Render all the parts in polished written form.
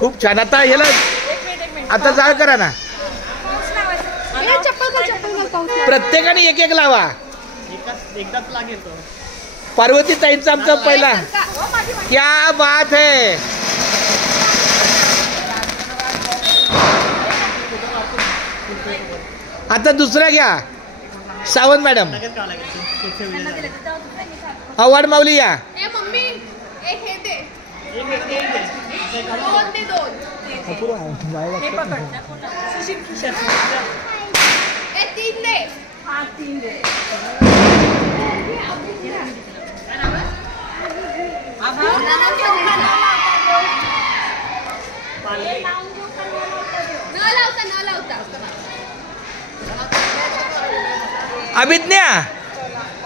खूप छान. आता याला आता जाळ करा ना. प्रत्येकाने एक एक लावा. पार्वती ताईंचा आमचा पहिला. क्या बात है. आता दुसरा घ्या. सावंत मॅडम अवॉर्ड माऊली या.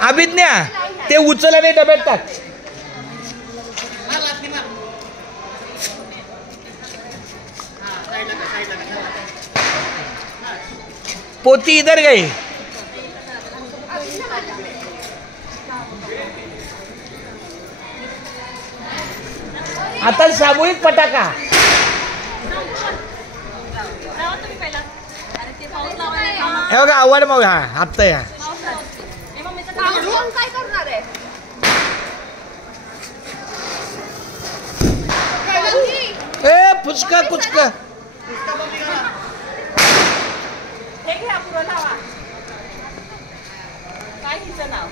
अभिज्ञा ते उचलले डब्यात टाक. पोती इधर गई. आता सामूहिक फटाका. हे बघा आवड मग. हा आत्ता या काय करणार आहे. ए फुचका कुचका. हे घ्या पुरं लावा. काय हिचं नाव.